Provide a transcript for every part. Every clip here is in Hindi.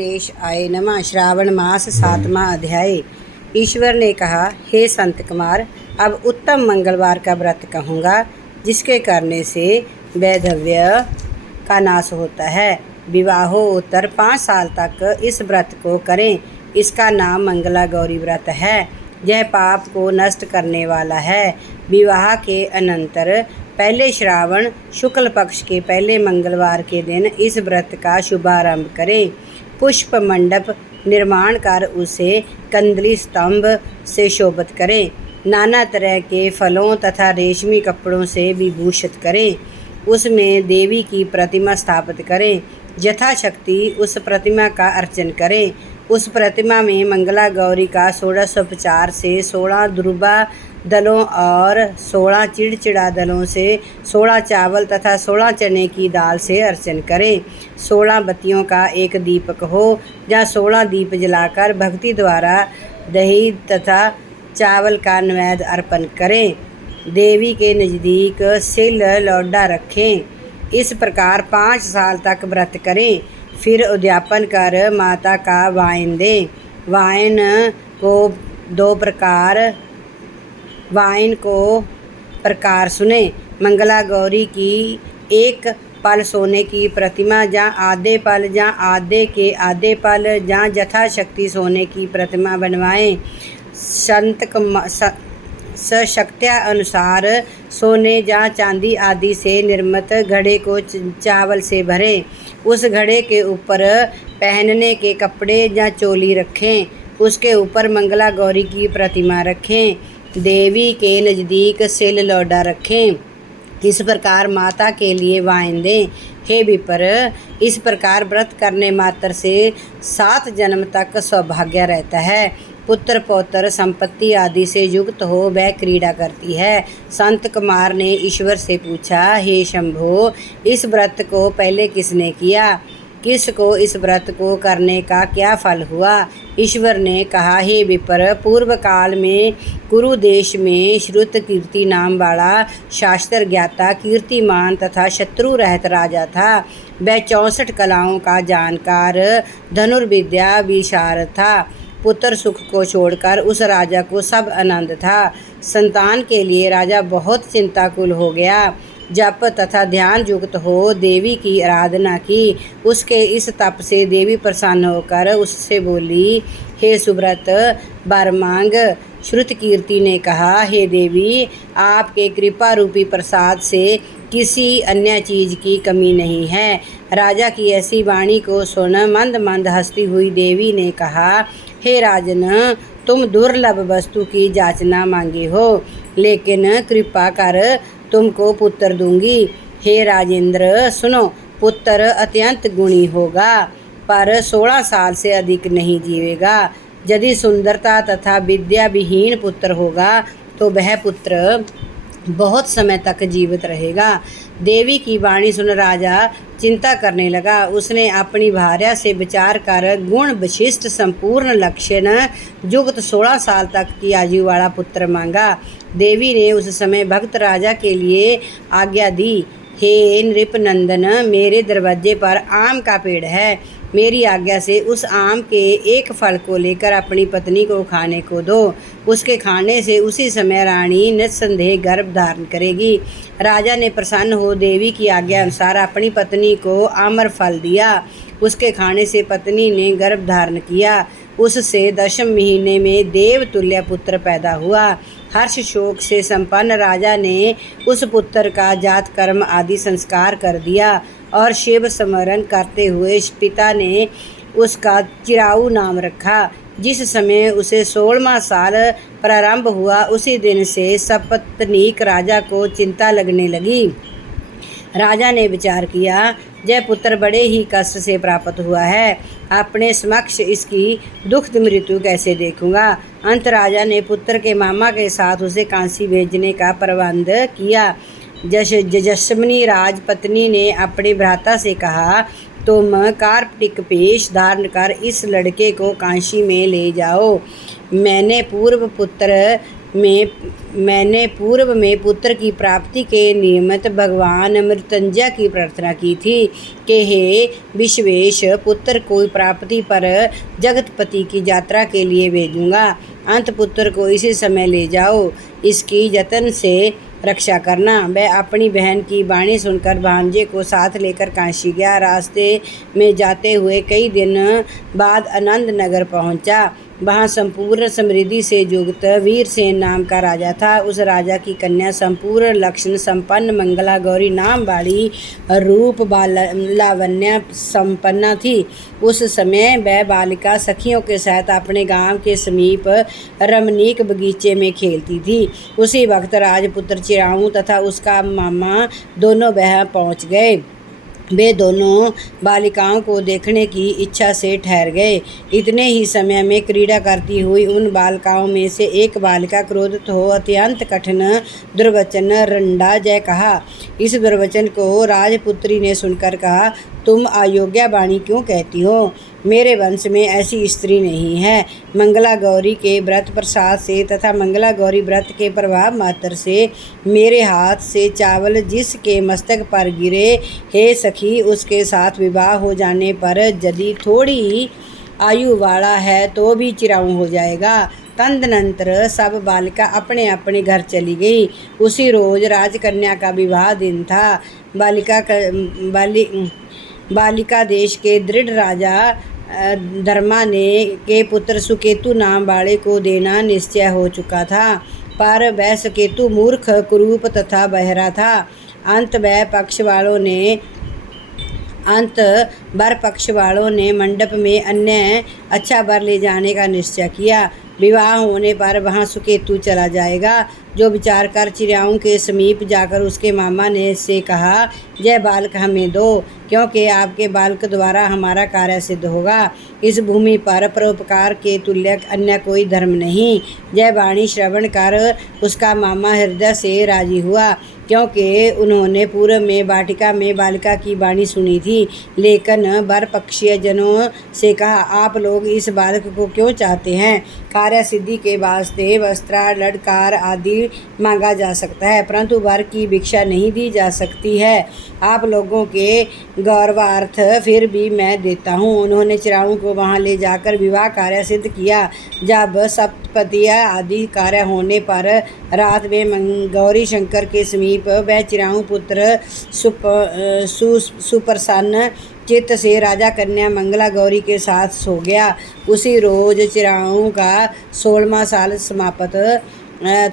देश आए। नमः। श्रावण मास 7वां अध्याय। ईश्वर ने कहा, हे संत कुमार, अब उत्तम मंगलवार का व्रत कहूँगा, जिसके करने से वैधव्य का नाश होता है। विवाहोत्तर 5 साल तक इस व्रत को करें। इसका नाम मंगला गौरी व्रत है। यह पाप को नष्ट करने वाला है। विवाह के अनंतर पहले श्रावण शुक्ल पक्ष के पहले मंगलवार के दिन इस व्रत का शुभारंभ करें। पुष्प मंडप निर्माण कर उसे कंदली स्तंभ से शोभित करें। नाना तरह के फलों तथा रेशमी कपड़ों से विभूषित करें। उसमें देवी की प्रतिमा स्थापित करें। यथाशक्ति उस प्रतिमा का अर्चन करें। उस प्रतिमा में मंगला गौरी का 16उपचार से 16 दुर्वा दलों और 16 चिड़चिड़ा दलों से 16 चावल तथा 16 चने की दाल से अर्चन करें। 16 बत्तियों का एक दीपक हो, जहाँ 16 दीप जलाकर भक्ति द्वारा दही तथा चावल का नैवेद्य अर्पण करें। देवी के नज़दीक सिल लौडा रखें। इस प्रकार 5 साल तक व्रत करें। फिर उद्यापन कर माता का वाइन दें। वाइन को प्रकार सुने। मंगला गौरी की एक पल सोने की प्रतिमा, जहाँ आधे पल, जहाँ आधे के आधे पल, जहाँ यथाशक्ति सोने की प्रतिमा बनवाएं। सशक्त्या अनुसार सोने जहाँ चांदी आदि से निर्मित घड़े को चावल से भरें। उस घड़े के ऊपर पहनने के कपड़े या चोली रखें। उसके ऊपर मंगला गौरी की प्रतिमा रखें। देवी के नज़दीक सिल लौडा रखें। इस प्रकार माता के लिए वाइन दें। हे विपर, इस प्रकार व्रत करने मात्र से 7 जन्म तक सौभाग्य रहता है। पुत्र पौत्र संपत्ति आदि से युक्त हो वह क्रीड़ा करती है। संत कुमार ने ईश्वर से पूछा, हे शंभो, इस व्रत को पहले किसने किया? किसको इस व्रत को करने का क्या फल हुआ? ईश्वर ने कहा, हे विपर, पूर्व काल में कुरु देश में श्रुत कीर्ति नाम वाला शास्त्र ज्ञाता, कीर्तिमान तथा शत्रु रहित राजा था। वह 64 कलाओं का जानकार, धनुर्विद्या विशारद था। पुत्र सुख को छोड़कर उस राजा को सब आनंद था। संतान के लिए राजा बहुत चिंताकुल हो गया। जप तथा ध्यान युक्त हो देवी की आराधना की। उसके इस तप से देवी प्रसन्न होकर उससे बोली, हे सुव्रत, वर मांग। श्रुत कीर्ति ने कहा, हे देवी, आपके कृपा रूपी प्रसाद से किसी अन्य चीज़ की कमी नहीं है। राजा की ऐसी वाणी को सुन मंद मंद हंसती हुई देवी ने कहा, हे राजन, तुम दुर्लभ वस्तु की याचना मांगे हो, लेकिन कृपा कर तुमको पुत्र दूंगी। हे राजेंद्र, सुनो, पुत्र अत्यंत गुणी होगा, पर 16 साल से अधिक नहीं जीवेगा। यदि सुंदरता तथा विद्या विहीन पुत्र होगा तो वह पुत्र बहुत समय तक जीवित रहेगा। देवी की वाणी सुन राजा चिंता करने लगा। उसने अपनी भार्या से विचार कर गुण विशिष्ट संपूर्ण लक्षण युक्त 16 साल तक की आयु वाला पुत्र मांगा। देवी ने उस समय भक्त राजा के लिए आज्ञा दी, हे नृपनंदन, मेरे दरवाजे पर आम का पेड़ है। मेरी आज्ञा से उस आम के एक फल को लेकर अपनी पत्नी को खाने को दो। उसके खाने से उसी समय रानी निस्संदेह गर्भ धारण करेगी। राजा ने प्रसन्न हो देवी की आज्ञा अनुसार अपनी पत्नी को आम्र फल दिया। उसके खाने से पत्नी ने गर्भ धारण किया। उससे 10वें महीने में देवतुल्य पुत्र पैदा हुआ। हर्ष शोक से संपन्न राजा ने उस पुत्र का जात कर्म आदि संस्कार कर दिया और शिव स्मरण करते हुए पिता ने उसका चिराऊ नाम रखा। जिस समय उसे 16वां साल प्रारंभ हुआ, उसी दिन से सपत्नीक राजा को चिंता लगने लगी। राजा ने विचार किया, यह पुत्र बड़े ही कष्ट से प्राप्त हुआ है। अपने समक्ष इसकी दुखद मृत्यु कैसे देखूंगा? अंत राजा ने पुत्र के मामा के साथ उसे काशी भेजने का प्रबंध किया। यशस्विनी राजपत्नी ने अपने भ्राता से कहा, तुम कार्पटिक वेश धारण कर इस लड़के को काशी में ले जाओ। मैंने पूर्व पुत्र मैंने पूर्व में पुत्र की प्राप्ति के निमित्त भगवान मृत्युंजय की प्रार्थना की थी कि हे विश्वेश, पुत्र को प्राप्ति पर जगतपति की यात्रा के लिए भेजूँगा। अंत पुत्र को इसी समय ले जाओ, इसकी जतन से रक्षा करना। वह अपनी बहन की वाणी सुनकर भांजे को साथ लेकर काशी गया। रास्ते में जाते हुए कई दिन बाद आनंद नगर पहुंचा। वहाँ संपूर्ण समृद्धि से युक्त वीरसेन नाम का राजा था। उस राजा की कन्या संपूर्ण लक्षण संपन्न मंगला गौरी नाम वाली रूप लावण्य संपन्ना थी। उस समय वह बालिका सखियों के साथ अपने गांव के समीप रमणीक बगीचे में खेलती थी। उसी वक्त राजपुत्र चिराऊ तथा उसका मामा दोनों वहाँ पहुँच गए। वे दोनों बालिकाओं को देखने की इच्छा से ठहर गए। इतने ही समय में क्रीड़ा करती हुई उन बालिकाओं में से एक बालिका क्रोधित हो अत्यंत कठिन दुर्वचन रंडा जय कहा। इस दुर्वचन को राजपुत्री ने सुनकर कहा, तुम अयोग्य वाणी क्यों कहती हो? मेरे वंश में ऐसी स्त्री नहीं है। मंगला गौरी के व्रत प्रसाद से तथा मंगला गौरी व्रत के प्रभाव मात्र से मेरे हाथ से चावल जिसके मस्तक पर गिरे, हे सखी, उसके साथ विवाह हो जाने पर यदि थोड़ी आयु वाला है तो भी चिराऊ हो जाएगा। तदनंतर सब बालिका अपने अपने घर चली गई। उसी रोज राजकन्या का विवाह दिन था। बालिका देश के दृढ़ राजा धर्मा के पुत्र सुकेतु नाम वाले को देना निश्चय हो चुका था, पर वह सुकेतु मूर्ख, कुरूप तथा बहरा था। अंत वर पक्ष वालों ने मंडप में अन्य अच्छा वर ले जाने का निश्चय किया। विवाह होने पर वहाँ सुकेतु चला जाएगा। जो विचार कर चिराऊ के समीप जाकर उसके मामा ने से कहा, जय बालक हमें दो, क्योंकि आपके बालक द्वारा हमारा कार्य सिद्ध होगा। इस भूमि पर परोपकार के तुल्य अन्य कोई धर्म नहीं। जय वाणी श्रवण कर उसका मामा हृदय से राजी हुआ, क्योंकि उन्होंने पूर्व में वाटिका में बालिका की वाणी सुनी थी। लेकिन वर पक्षीय जनों से कहा, आप लोग इस बालक को क्यों चाहते हैं? कार्य सिद्धि के वास्ते वस्त्र, लड़कार आदि मांगा जा सकता है, परंतु वर की भिक्षा नहीं दी जा सकती है। आप लोगों के गौरवार्थ फिर भी मैं देता हूँ। उन्होंने चिराऊ को वहाँ ले जाकर विवाह कार्य सिद्ध किया। जब सप्तपदीय आदि कार्य होने पर रात में गौरी शंकर के समीप वह चिराऊ पुत्र सुप्रसन्न चित्त से राजा कन्या मंगला गौरी के साथ सो गया। उसी रोज चिराऊ का 16वां साल समाप्त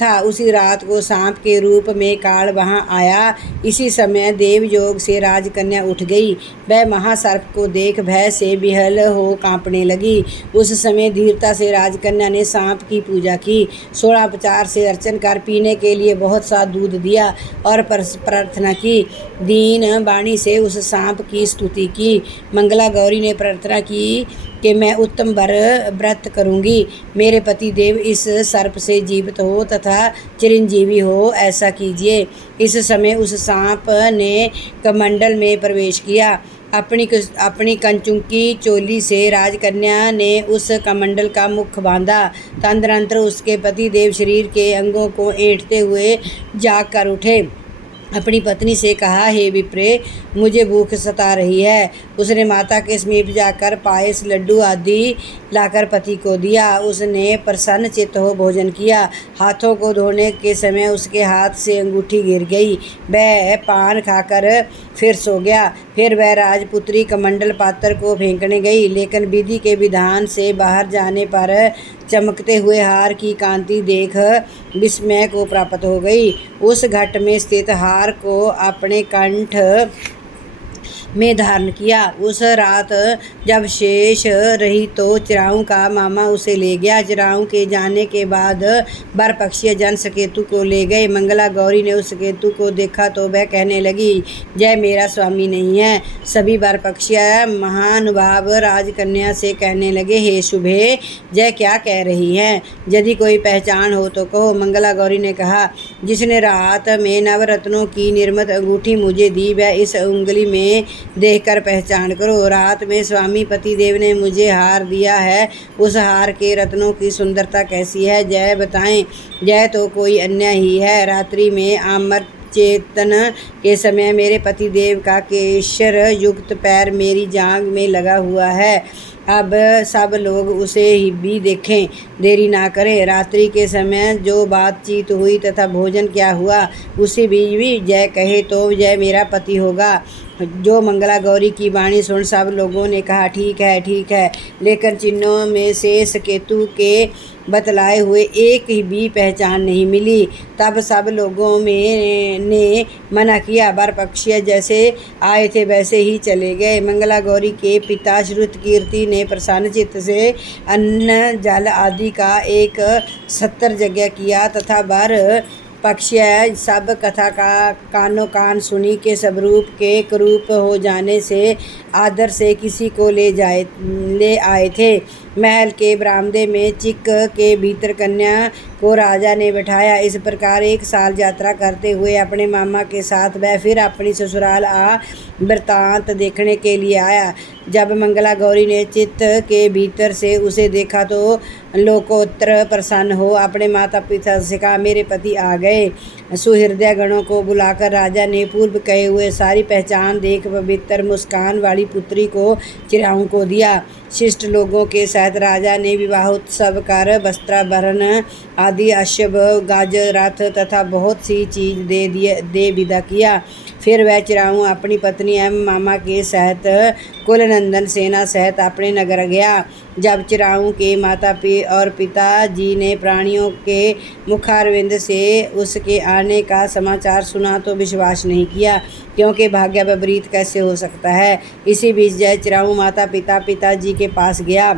था। उसी रात को सांप के रूप में काल वहाँ आया। इसी समय देवयोग से राजकन्या उठ गई। वह महासर्प को देख भय से विहल हो कांपने लगी। उस समय धीरता से राजकन्या ने सांप की पूजा की। 16 से अर्चन कर पीने के लिए बहुत सा दूध दिया और प्रार्थना की। दीन वाणी से उस सांप की स्तुति की। मंगला गौरी ने प्रार्थना की कि मैं उत्तम व्रत करूंगी। मेरे पति देव इस सर्प से जीवित हो तथा चिरंजीवी हो, ऐसा कीजिए। इस समय उस सांप ने कमंडल में प्रवेश किया। अपनी कंचुकी चोली से राजकन्या ने उस कमंडल का मुख बांधा। तदनंतर उसके पति देव शरीर के अंगों को ऐंठते हुए जाग कर उठे। अपनी पत्नी से कहा, हे विप्रे, मुझे भूख सता रही है। उसने माता के समीप जाकर पायस, लड्डू आदि लाकर पति को दिया। उसने प्रसन्न चित्त हो भोजन किया। हाथों को धोने के समय उसके हाथ से अंगूठी गिर गई। वह पान खाकर फिर सो गया। फिर वह राजपुत्री कमंडल पात्र को फेंकने गई, लेकिन विधि के विधान से बाहर जाने पर चमकते हुए हार की कांति देख विस्मय को प्राप्त हो गई। उस घट में स्थित हार को अपने कंठ में धारण किया। उस रात जब शेष रही तो चिराऊ का मामा उसे ले गया। चिराऊ के जाने के बाद बरपक्षीय जन सकेतु को ले गए। मंगला गौरी ने उस सकेतु को देखा तो वह कहने लगी, जय मेरा स्वामी नहीं है। सभी बरपक्षीय महानुभाव राजकन्या से कहने लगे, हे शुभे, जय क्या कह रही हैं? यदि कोई पहचान हो तो कहो। मंगला गौरी ने कहा, जिसने रात में नवरत्नों की निर्मित अंगूठी मुझे दी, वह इस उंगली में देखकर पहचान करो। रात में स्वामी पतिदेव ने मुझे हार दिया है, उस हार के रत्नों की सुंदरता कैसी है, जय बताएं। जय तो कोई अन्य ही है। रात्रि में आमर चेतन के समय मेरे पतिदेव का केशर युक्त पैर मेरी जांघ में लगा हुआ है। अब सब लोग उसे ही भी देखें, देरी ना करें। रात्रि के समय जो बातचीत हुई तथा भोजन क्या हुआ, उसी बीच भी जय कहे तो जय मेरा पति होगा। जो मंगला गौरी की वाणी सुन सब लोगों ने कहा ठीक है, ठीक है, लेकिन चिन्हों में शेष केतु के बतलाए हुए एक ही भी पहचान नहीं मिली। तब सब लोगों में ने मना किया। वर पक्षी जैसे आए थे वैसे ही चले गए। मंगला गौरी के पिता श्रुत कीर्ति ने प्रसन्न चित्त से अन्न जल आदि का एक 70 यज्ञ किया तथा वर पक्षी सब कथा का कानों कान सुनी के स्वरूप के कुरूप हो जाने से आदर से किसी को ले आए थे। महल के बरामदे में चिक के भीतर कन्या को राजा ने बैठाया। इस प्रकार 1 साल यात्रा करते हुए अपने मामा के साथ वह फिर अपनी ससुराल वृत्तांत देखने के लिए आया। जब मंगला गौरी ने चित्त के भीतर से उसे देखा तो लोकोत्तर प्रसन्न हो अपने माता पिता से कहा, मेरे पति आ गए। सुहृदय गणों को बुलाकर राजा ने पूर्व कहे हुए सारी पहचान देख पवित्र मुस्कान वाली पुत्री को चिराऊ को दिया। शिष्ट लोगों के साथ राजा ने विवाहोत्सव कर वस्त्राभरण आदि अश्व गाज रथ तथा बहुत सी चीज दे विदा किया। फिर वह चिराऊ अपनी पत्नी एवं मामा के सहित कुलनंदन सेना सहित अपने नगर गया। जब चिराऊ के माता और पिताजी ने प्राणियों के मुखारविंद से उसके आने का समाचार सुना तो विश्वास नहीं किया, क्योंकि भाग्य विपरीत कैसे हो सकता है। इसी बीच जय चिराऊ माता पिताजी के पास गया।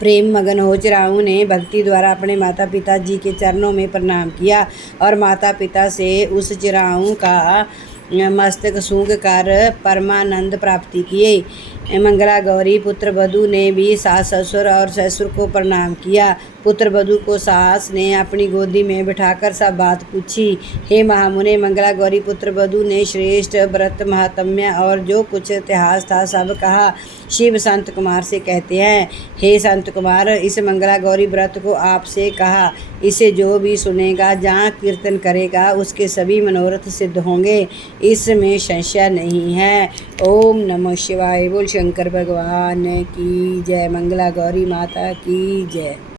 प्रेम मगन हो चिराऊ ने भक्ति द्वारा अपने माता पिताजी के चरणों में प्रणाम किया और माता पिता से उस चिराऊ का मस्तक सूंघ कर परमानंद प्राप्ति किए। मंगला गौरी पुत्र वधू ने भी सास ससुर और ससुर को प्रणाम किया। पुत्र वधू को सास ने अपनी गोदी में बिठाकर सब बात पूछी। हे महामुने, मंगला गौरी पुत्र वधू ने श्रेष्ठ व्रत महात्म्य और जो कुछ इतिहास था सब कहा। शिव संत कुमार से कहते हैं, हे संत कुमार, इस मंगला गौरी व्रत को आपसे कहा, इसे जो भी सुनेगा जहाँ कीर्तन करेगा उसके सभी मनोरथ सिद्ध होंगे, इसमें संशय नहीं है। ओम नमः शिवाय। बोल शंकर भगवान की जय। मंगला गौरी माता की जय।